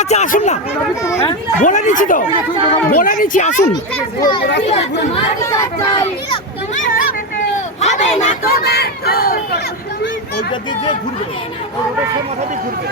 আচ্ছা আসুন না, বলে দিচ্ছি তো, বলে দিচ্ছি আসুন। ওইটা দিয়ে ঘুরবে, ওটা সব মাথা দিয়ে ঘুরবে।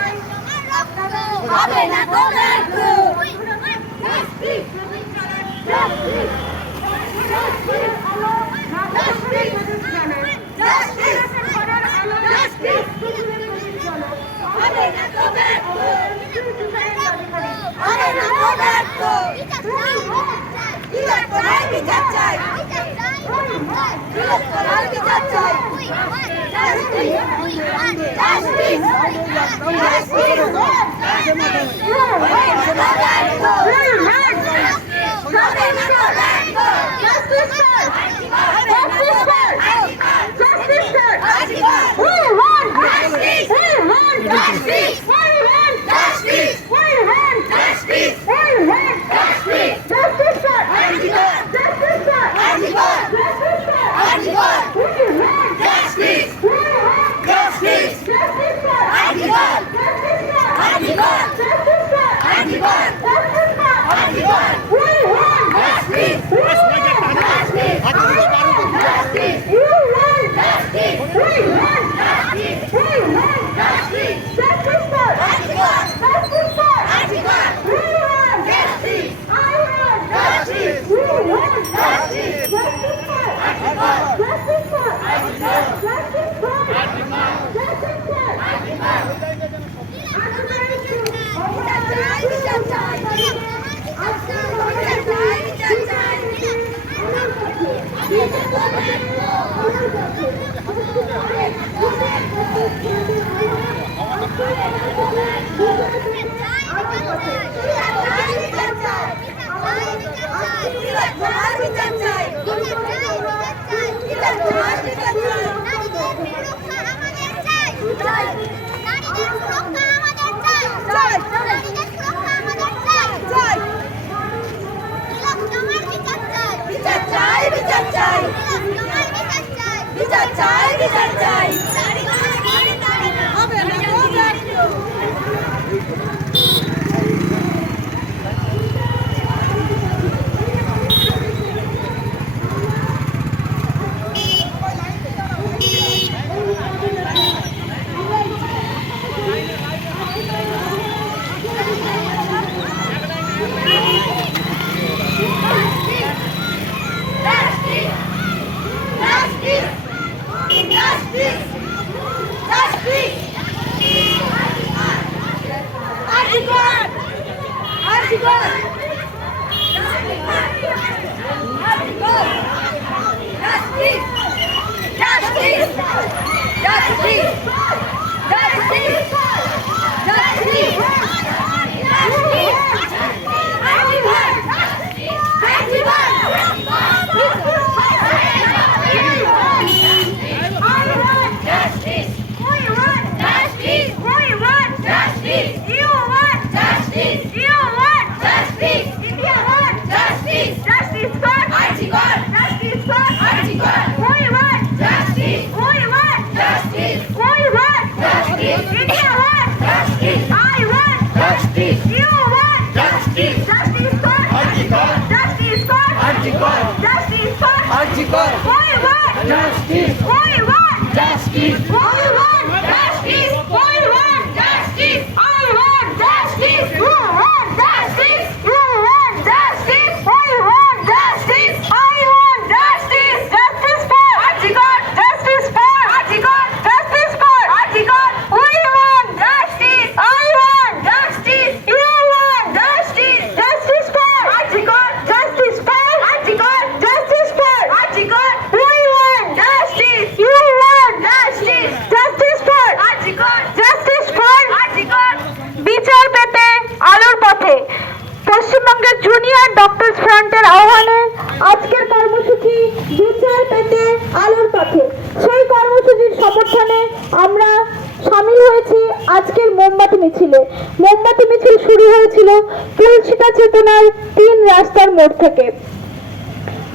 মোমবাতি মিছিল শুরু হয়েছিল তুলসিতা চেতনার 3 রাস্তার মোড় থেকে।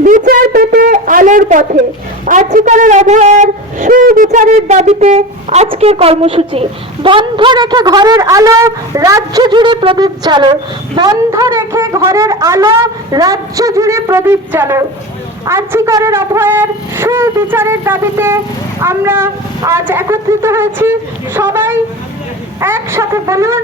বিচার পেতে আলোর পথে আর্জিকরের অবহেলার সুবিচারের দাবিতে আজকের কর্মসূচি। বন্ধ রেখে ঘরের আলো, রাজ্য জুড়ে প্রদীপ জ্বালো। বন্ধ রেখে ঘরের আলো, রাজ্য জুড়ে প্রদীপ জ্বালো। আর্যিকরের অভয়ের সুবিচারের দাবিতে আমরা আজ একত্রিত হয়েছি। সবাই একসাথে বলুন,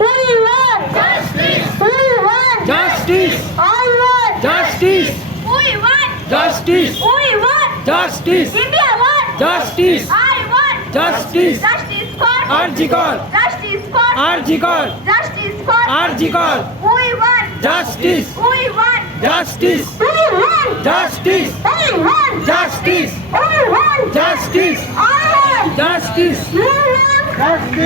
We want justice. We want justice I want justice We want justice We want justice India want justice I want justice justice for RG Kar justice for RG Kar justice for RG Kar We want justice We want justice We want justice We want justice We want justice I want justice You want